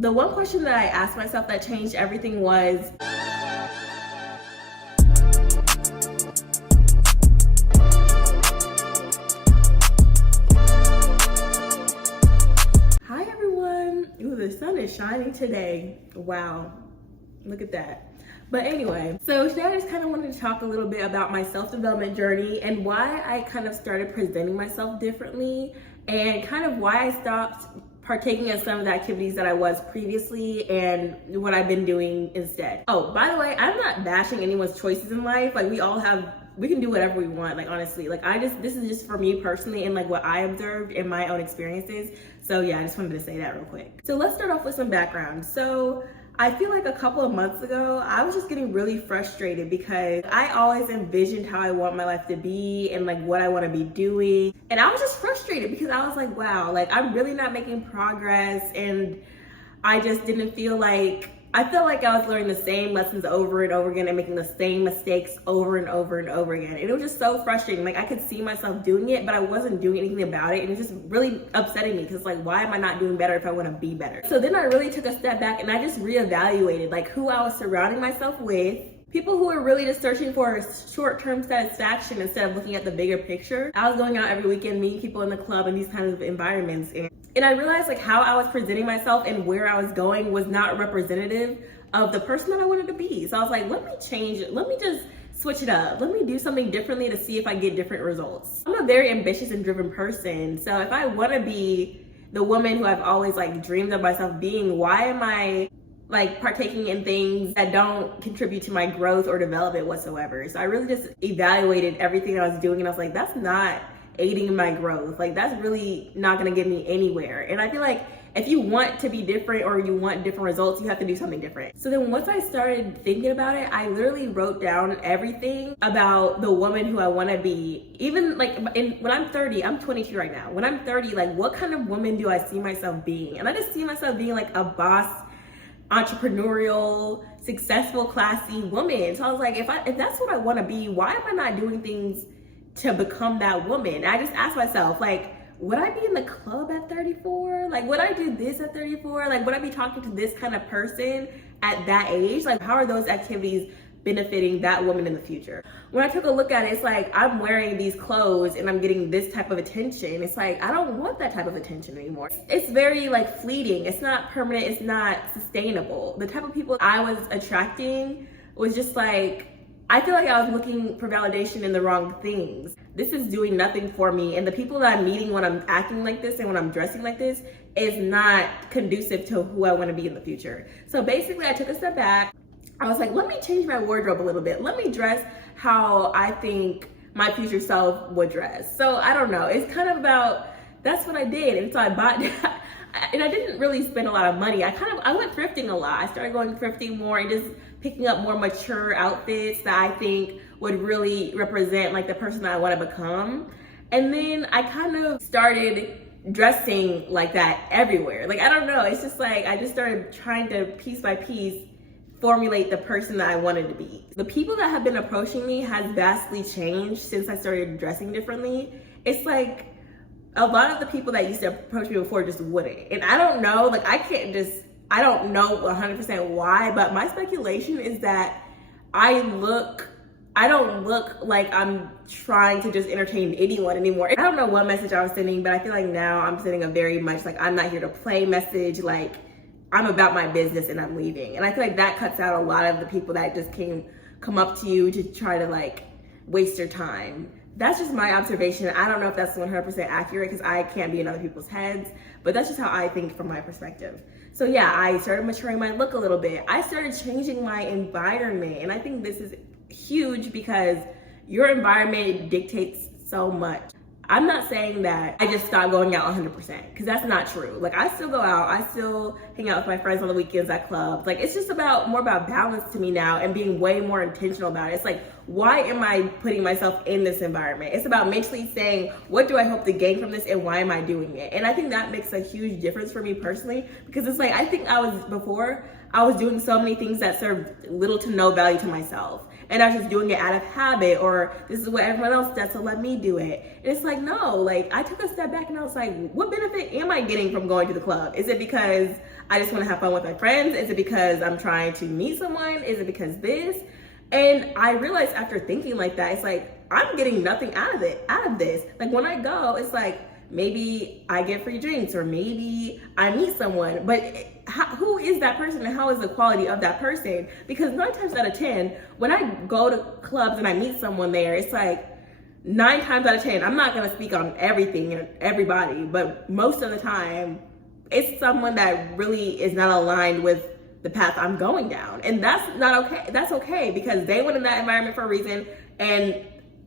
the one question that I asked myself that changed everything was, hi everyone. Ooh, the sun is shining today. Wow, look at that. But anyway, so today I just kind of wanted to talk a little bit about my self-development journey and why I kind of started presenting myself differently and kind of why I stopped partaking in some of the activities that I was previously and what I've been doing instead. Oh, by the way, I'm not bashing anyone's choices in life. Like we can do whatever we want, like honestly. Like this is just for me personally and like what I observed in my own experiences. So yeah, I just wanted to say that real quick. So let's start off with some background. So I feel like a couple of months ago, I was just getting really frustrated because I always envisioned how I want my life to be and like what I want to be doing. And I was just frustrated because I was like, wow, like I'm really not making progress. And I just didn't feel like, I felt like I was learning the same lessons over and over again and making the same mistakes over and over and over again. And it was just so frustrating. Like I could see myself doing it, but I wasn't doing anything about it. And it was just really upsetting me because like, why am I not doing better if I want to be better? So then I really took a step back and I just reevaluated like who I was surrounding myself with. People who are really just searching for short-term satisfaction instead of looking at the bigger picture. I was going out every weekend, meeting people in the club and these kinds of environments. And I realized like how I was presenting myself and where I was going was not representative of the person that I wanted to be. So I was like, let me change it. Let me just switch it up. Let me do something differently to see if I get different results. I'm a very ambitious and driven person. So if I want to be the woman who I've always like dreamed of myself being, why am I like partaking in things that don't contribute to my growth or development whatsoever? So I really just evaluated everything I was doing and I was like, that's not aiding in my growth. Like that's really not gonna get me anywhere. And I feel like if you want to be different or you want different results, you have to do something different. So then once I started thinking about it, I literally wrote down everything about the woman who I wanna be. Even like when I'm 30, I'm 22 right now. When I'm 30, like what kind of woman do I see myself being? And I just see myself being like a boss, entrepreneurial, successful, classy woman. So I was like, if that's what I wanna be, why am I not doing things to become that woman? And I just asked myself, like, would I be in the club at 34? Like, would I do this at 34? Like, would I be talking to this kind of person at that age? Like, how are those activities benefiting that woman in the future? When I took a look at it, it's like, I'm wearing these clothes and I'm getting this type of attention. It's like, I don't want that type of attention anymore. It's very like fleeting. It's not permanent. It's not sustainable. The type of people I was attracting was just like, I feel like I was looking for validation in the wrong things. This is doing nothing for me. And the people that I'm meeting when I'm acting like this and when I'm dressing like this is not conducive to who I want to be in the future. So basically I took a step back. I was like, let me change my wardrobe a little bit. Let me dress how I think my future self would dress. So I don't know. It's kind of about, that's what I did. And so I bought that. And I didn't really spend a lot of money. I went thrifting a lot. I started going thrifting more and just picking up more mature outfits that I think would really represent like the person that I want to become. And then I kind of started dressing like that everywhere. Like, I don't know. It's just like, I just started trying to piece by piece formulate the person that I wanted to be. The people that have been approaching me has vastly changed since I started dressing differently. It's like, a lot of the people that used to approach me before just wouldn't. And I don't know, like I don't know 100% why, but my speculation is that I don't look like I'm trying to just entertain anyone anymore. I don't know what message I was sending, but I feel like now I'm sending a very much like I'm not here to play message, like I'm about my business and I'm leaving. And I feel like that cuts out a lot of the people that just come up to you to try to like waste your time. That's just my observation. I don't know if that's 100% accurate because I can't be in other people's heads, but that's just how I think from my perspective. So yeah, I started maturing my look a little bit. I started changing my environment. And I think this is huge because your environment dictates so much. I'm not saying that I just stopped going out 100% because that's not true. Like I still go out, I still hang out with my friends on the weekends at clubs. Like it's just more about balance to me now and being way more intentional about it. It's like, why am I putting myself in this environment? It's about mentally saying, what do I hope to gain from this and why am I doing it? And I think that makes a huge difference for me personally because it's like, I think I was doing so many things that served little to no value to myself. and I was just doing it out of habit, or this is what everyone else does, so let me do it. And it's like, no, like I took a step back and I was like, what benefit am I getting from going to the club? Is it because I just want to have fun with my friends? Is it because I'm trying to meet someone? Is it because this? And I realized after thinking like that, it's like, I'm getting nothing out of this. Like when I go, it's like, maybe I get free drinks, or maybe I meet someone, but who is that person and how is the quality of that person? Because 9 times out of 10, when I go to clubs and I meet someone there, it's like 9 times out of 10, I'm not gonna speak on everything and everybody, but most of the time, it's someone that really is not aligned with the path I'm going down. And that's not okay. That's okay, because they went in that environment for a reason, and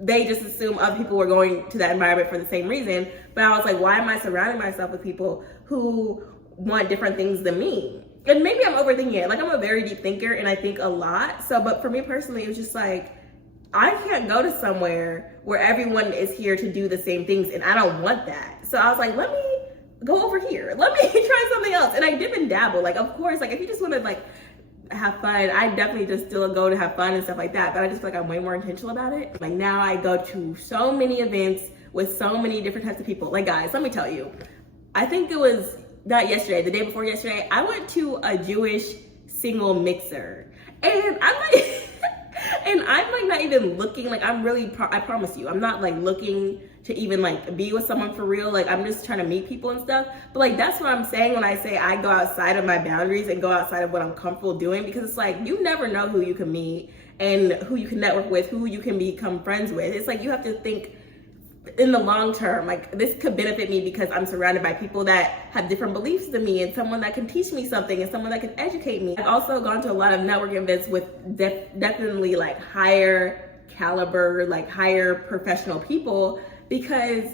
they just assume other people were going to that environment for the same reason. But I was like, why am I surrounding myself with people who want different things than me? And maybe I'm overthinking it. Like, I'm a very deep thinker and I think a lot. So, but for me personally, it was just like, I can't go to somewhere where everyone is here to do the same things, and I don't want that. So I was like, let me go over here. Let me try something else. And I dip and dabble. Like, of course, like if you just want to like have fun, I definitely just still go to have fun and stuff like that, but I just feel like I'm way more intentional about it. Like now I go to so many events with so many different types of people. Like guys, let me tell you, I think it was not yesterday, the day before yesterday, I went to a Jewish single mixer, and I'm like and I'm like not even looking, like I'm really, I promise you, I'm not like looking to even like be with someone for real. Like I'm just trying to meet people and stuff. But like that's what I'm saying when I say I go outside of my boundaries and go outside of what I'm comfortable doing, because it's like you never know who you can meet and who you can network with, who you can become friends with. It's like you have to think in the long term, like this could benefit me because I'm surrounded by people that have different beliefs than me, and someone that can teach me something, and someone that can educate me. I've also gone to a lot of networking events with definitely like higher caliber, like higher professional people, because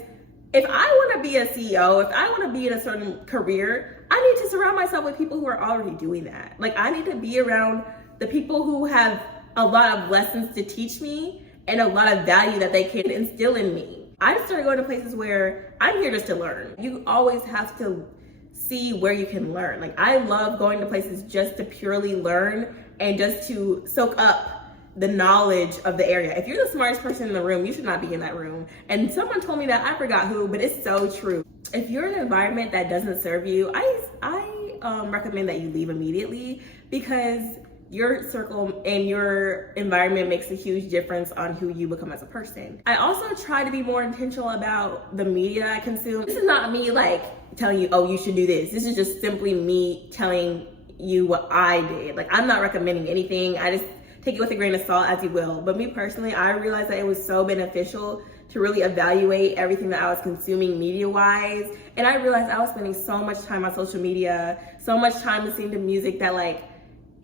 if I want to be a CEO, if I want to be in a certain career, I need to surround myself with people who are already doing that. Like I need to be around the people who have a lot of lessons to teach me and a lot of value that they can instill in me. I started going to places where I'm here just to learn. You always have to see where you can learn. Like I love going to places just to purely learn and just to soak up the knowledge of the area. If you're the smartest person in the room, you should not be in that room. And someone told me that, I forgot who, but it's so true. If you're in an environment that doesn't serve you, I recommend that you leave immediately, because your circle and your environment makes a huge difference on who you become as a person. I also try to be more intentional about the media I consume. This is not me like telling you, oh, you should do this. This is just simply me telling you what I did. Like I'm not recommending anything. I just take it with a grain of salt, as you will. But me personally, I realized that it was so beneficial to really evaluate everything that I was consuming media-wise. And I realized I was spending so much time on social media, so much time listening to music that like,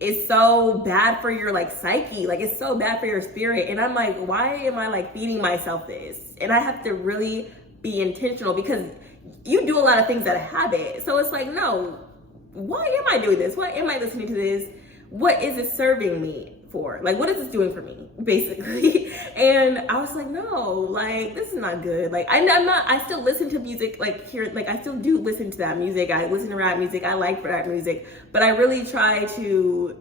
it's so bad for your like psyche, like it's so bad for your spirit. And I'm like, why am I like feeding myself this? And I have to really be intentional, because you do a lot of things out of habit. So it's like, no, why am I doing this? Why am I listening to this? What is it serving me for? Like, what is this doing for me, basically? And I was like, no, like, this is not good. Like, I still listen to music, like, here, like, I still do listen to that music. I listen to rap music. I like rap music. But I really try to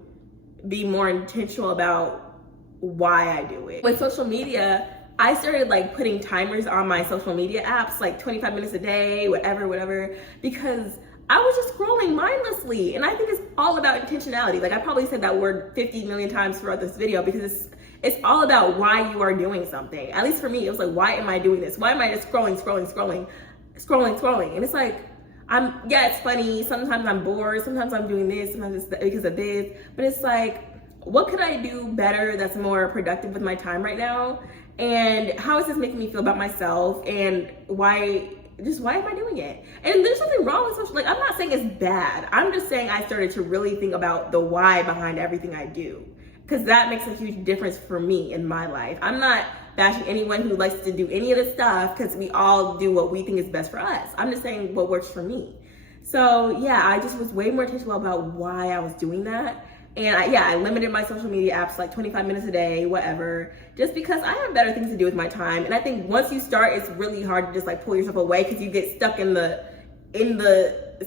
be more intentional about why I do it. With social media, I started, like, putting timers on my social media apps, like 25 minutes a day, whatever, because I was just scrolling mindlessly. And I think it's all about intentionality. Like I probably said that word 50 million times throughout this video, because it's all about why you are doing something. At least for me, it was like, why am I doing this? Why am I just scrolling? And it's like, it's funny. Sometimes I'm bored. Sometimes I'm doing this. Sometimes it's because of this. But it's like, what could I do better that's more productive with my time right now? And how is this making me feel about myself? And why am I doing it? And there's something wrong with social, like I'm not saying it's bad. I'm just saying I started to really think about the why behind everything I do, because that makes a huge difference for me in my life. I'm not bashing anyone who likes to do any of this stuff, because we all do what we think is best for us. I'm just saying what works for me. So yeah, I just was way more intentional about why I was doing that. And I limited my social media apps like 25 minutes a day, whatever, just because I have better things to do with my time. And I think once you start, it's really hard to just like pull yourself away, because you get stuck in the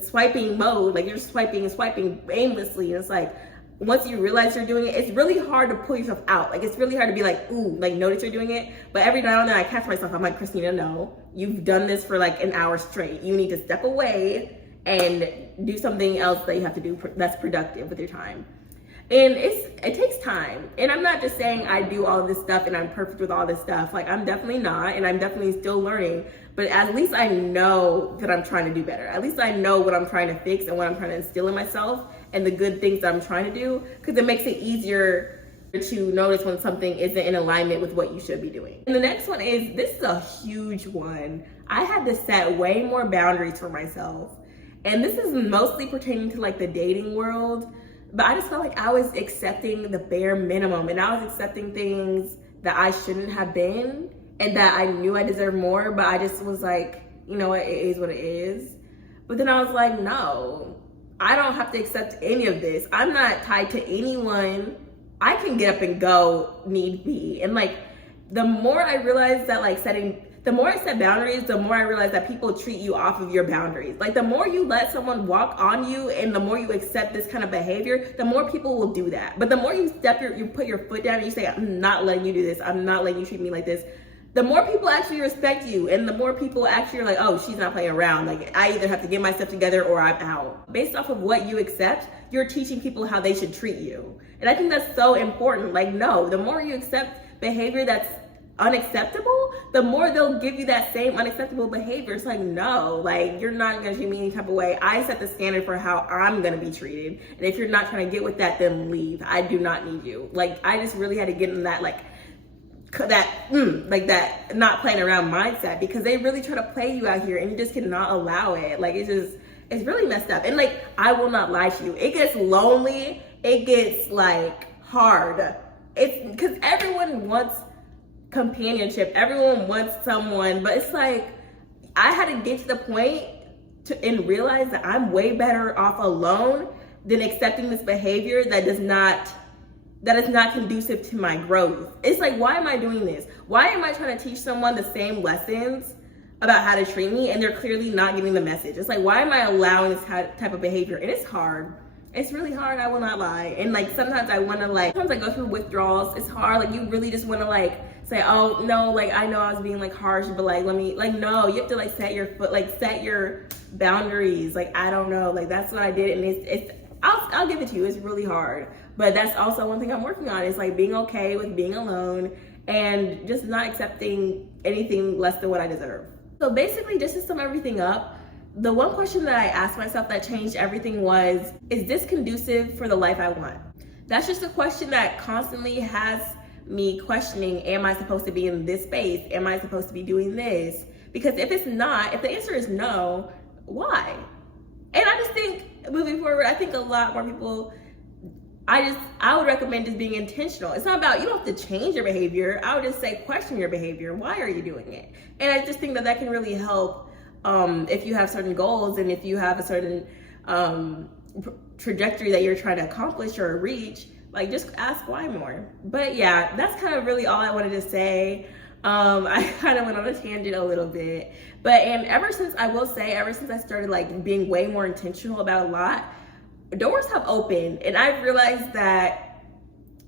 swiping mode. Like you're swiping aimlessly. And it's like, once you realize you're doing it, it's really hard to pull yourself out. Like, it's really hard to be like, ooh, like notice you're doing it. But every now and then I catch myself, I'm like, Christina, no, you've done this for like an hour straight. You need to step away and do something else that you have to do that's productive with your time. And it takes time. And I'm not just saying I do all this stuff and I'm perfect with all this stuff. Like, I'm definitely not, and I'm definitely still learning. But at least I know that I'm trying to do better. At least I know what I'm trying to fix and what I'm trying to instill in myself and the good things that I'm trying to do, because it makes it easier to notice when something isn't in alignment with what you should be doing. And the next one is, this is a huge one. I had to set way more boundaries for myself. And this is mostly pertaining to like the dating world. But I just felt like I was accepting the bare minimum, and I was accepting things that I shouldn't have been and that I knew I deserved more, but I just was like, you know what, it is what it is. But then I was like, no, I don't have to accept any of this. I'm not tied to anyone. I can get up and go need be. And like, the more I realized that like the more I set boundaries, the more I realized that people treat you off of your boundaries. Like, the more you let someone walk on you and the more you accept this kind of behavior, the more people will do that. But the more you put your foot down and you say, I'm not letting you do this, I'm not letting you treat me like this, the more people actually respect you, and the more people actually are like, oh, she's not playing around. Like, I either have to get myself together or I'm out. Based off of what you accept, you're teaching people how they should treat you. And I think that's so important. Like, no, the more you accept behavior that's unacceptable, the more they'll give you that same unacceptable behavior. It's like, no, like, you're not gonna treat me any type of way. I set the standard for how I'm gonna be treated. And if you're not trying to get with that, then leave. I do not need you. Like, I just really had to get in that, like that not playing around mindset, because they really try to play you out here and you just cannot allow it. Like, it's really messed up. And like, I will not lie to you, it gets lonely, it gets like hard. It's because everyone wants companionship, everyone wants someone, but it's like, I had to get to the point and realize that I'm way better off alone than accepting this behavior that is not conducive to my growth. It's like, why am I doing this? Why am I trying to teach someone the same lessons about how to treat me and they're clearly not getting the message? It's like, why am I allowing this type of behavior? And it's hard. It's really hard, I will not lie. And like, sometimes I go through withdrawals. It's hard. Like, you really just want to like say, oh no, like, I know I was being like harsh, but like, let me, like, no, you have to like set your boundaries. Like, I don't know, like, that's what I did. And I'll give it to you, it's really hard. But that's also one thing I'm working on. It's like being okay with being alone and just not accepting anything less than what I deserve. So basically, just to sum everything up, the one question that I asked myself that changed everything was, is this conducive for the life I want? That's just a question that constantly has me questioning, am I supposed to be in this space? Am I supposed to be doing this? Because if it's not, if the answer is no, why? And I just think, moving forward, I think a lot more people, I would recommend just being intentional. It's not about, you don't have to change your behavior. I would just say, question your behavior. Why are you doing it? And I just think that can really help if you have certain goals and if you have a certain trajectory that you're trying to accomplish or reach. Like, just ask why more. But yeah, that's kind of really all I wanted to say. I kind of went on a tangent a little bit, and ever since I started like being way more intentional about a lot, doors have opened, and I've realized that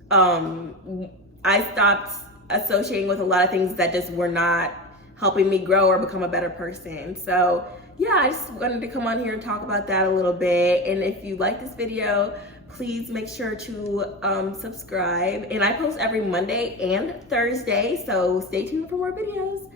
I stopped associating with a lot of things that just were not helping me grow or become a better person. So yeah, I just wanted to come on here and talk about that a little bit. And if you like this video, please make sure to subscribe. And I post every Monday and Thursday, so stay tuned for more videos.